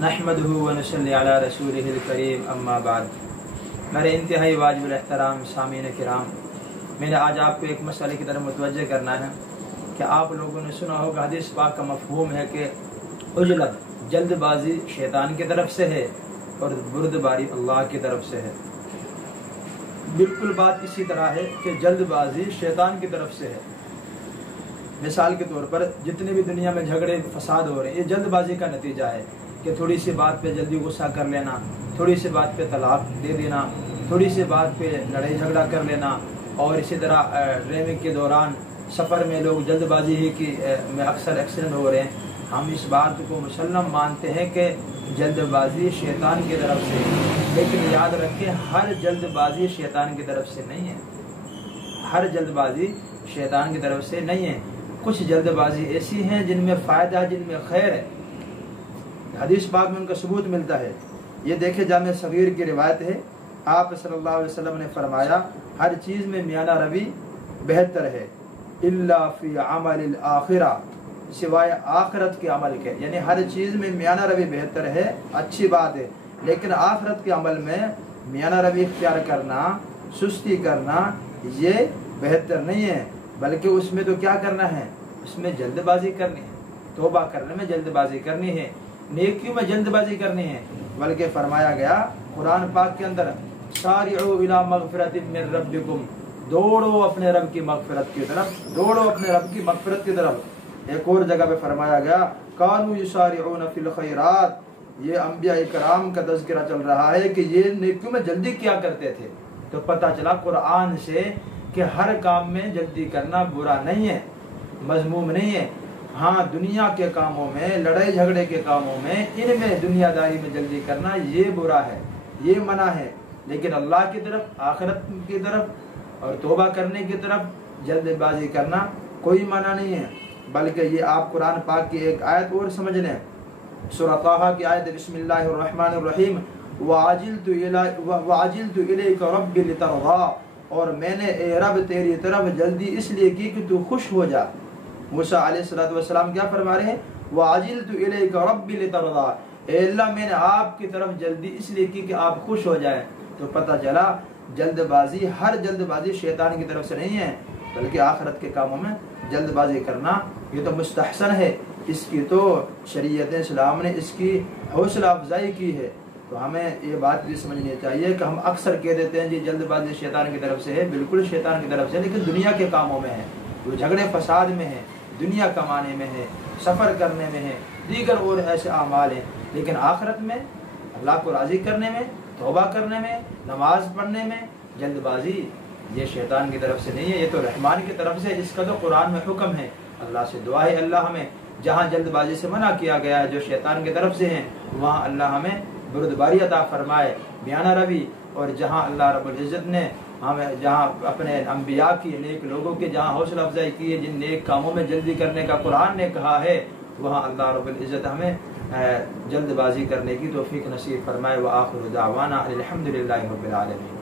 نحمدہ و نصلی علی رسولہ الکریم اما بعد۔ میرے انتہائی واجب الاحترام سامعین کرام، میں نے آج آپ کو ایک مسئلے کی طرف متوجہ کرنا ہے کہ آپ لوگوں نے سنا ہوگا حدیث پاک کا مفہوم ہے کہ عجلت جلد بازی شیطان کی طرف سے ہے اور بردباری اللہ کی طرف سے ہے۔ بالکل بات اسی طرح ہے کہ جلد بازی شیطان کی طرف سے ہے۔ مثال کے طور پر جتنے بھی دنیا میں جھگڑے فساد ہو رہے ہیں، یہ جلد بازی کا نتیجہ ہے کہ تھوڑی سی بات پہ جلدی غصہ کر لینا، تھوڑی سی بات پہ طلاق دے دینا، تھوڑی سی بات پہ لڑائی جھگڑا کر لینا، اور اسی طرح ڈرائیونگ کے دوران سفر میں لوگ جلد بازی ہی کی میں اکثر ایکسیڈنٹ ہو رہے ہیں۔ ہم اس بات کو مسلم مانتے ہیں کہ جلد بازی شیطان کی طرف سے، لیکن یاد رکھیں ہر جلد بازی شیطان کی طرف سے نہیں ہے۔ ہر جلد بازی شیطان کی طرف سے نہیں ہے۔ کچھ جلد بازی ایسی ہیں جن میں فائدہ ہے، جن میں خیر ہے، حدیث پاک میں ان کا ثبوت ملتا ہے۔ یہ دیکھیں جامع صغیر کی روایت ہے، آپ صلی اللہ علیہ وسلم نے فرمایا ہر چیز میں میانہ روی بہتر ہے، الا فی عمل الآخرہ، سوائے آخرت کے عمل کے، یعنی ہر چیز میں میانہ روی بہتر ہے، اچھی بات ہے، لیکن آخرت کے عمل میں میانہ روی اختیار کرنا، سستی کرنا، یہ بہتر نہیں ہے، بلکہ اس میں تو کیا کرنا ہے، اس میں جلد بازی کرنی ہے، توبہ کرنے میں جلد بازی کرنی ہے، نیکیوں میں جلد بازی کرنی ہے۔ بلکہ فرمایا گیا قرآن پاک کے اندر سارعوا الی مغفرۃ من ربکم، دوڑو اپنے رب کی مغفرت کی طرف، دوڑو اپنے رب کی مغفرت کی طرف۔ ایک اور جگہ پہ فرمایا گیا کانوا یسارعون فی الخیرات، یہ انبیاء کرام کا تذکرہ چل رہا ہے کہ یہ نیکیوں میں جلدی کیا کرتے تھے۔ تو پتہ چلا قرآن سے کہ ہر کام میں جلدی کرنا برا نہیں ہے، مذموم نہیں ہے۔ ہاں دنیا کے کاموں میں، لڑائی جھگڑے کے کاموں میں، ان میں دنیا داری میں جلدی کرنا یہ برا ہے، یہ منع ہے، لیکن اللہ کی طرف، آخرت کی طرف اور توبہ کرنے کی طرف جلد بازی کرنا کوئی منع نہیں ہے۔ بلکہ یہ آپ قرآن پاک کی ایک آیت اور سمجھ لیں، سورہ طٰہٰ کی آیت بسم اللہ الرحمن الرحیم وَعَجِلْتُ إِلَيْكَ رَبِّ لِتَرْضَىٰ، اور میں نے اے رب تیری طرف جلدی اس لیے کی کہ تو خوش ہو جا۔ موسیٰ علیہ السلام کیا فرما رہے ہیں، وَعَجِلْتُ إِلَيْكَ رَبِّ لِتَرْضَىٰ، اے اللہ میں نے آپ کی طرف جلدی اس لیے کی کہ آپ خوش ہو جائیں۔ تو پتہ چلا جلد بازی، ہر جلد بازی شیطان کی طرف سے نہیں ہے، بلکہ آخرت کے کاموں میں جلد بازی کرنا یہ تو مستحسن ہے، اس کی تو شریعت اسلام نے اس کی حوصلہ افزائی کی ہے۔ تو ہمیں یہ بات بھی سمجھنی چاہیے کہ ہم اکثر کہہ دیتے ہیں جی جلد بازی شیطان کی طرف سے ہے، بالکل شیطان کی طرف سے، لیکن دنیا کے کاموں میں ہے، وہ جھگڑے فساد میں ہے، دنیا کمانے میں ہے، سفر کرنے میں ہے، دیگر اور ایسے اعمال ہیں، لیکن آخرت میں اللہ کو راضی کرنے میں، توبہ کرنے میں، نماز پڑھنے میں جلد بازی یہ شیطان کی طرف سے نہیں ہے، یہ تو رحمان کی طرف سے، اس کا تو قرآن میں حکم ہے۔ اللہ سے دعا ہے اللہ ہمیں جہاں جلد بازی سے منع کیا گیا ہے جو شیطان کی طرف سے ہیں، وہاں اللہ ہمیں بردباری عطا فرمائے، میانہ روی، اور جہاں اللہ رب العزت نے ہمیں جہاں اپنے انبیاء کی، نیک لوگوں کے جہاں حوصلہ افزائی کی ہے، جن نیک کاموں میں جلدی کرنے کا قرآن نے کہا ہے، وہاں اللہ رب العزت ہمیں جلد بازی کرنے کی توفیق نصیب فرمائے۔ وآخر دعوانا الحمد للہ رب العالمین۔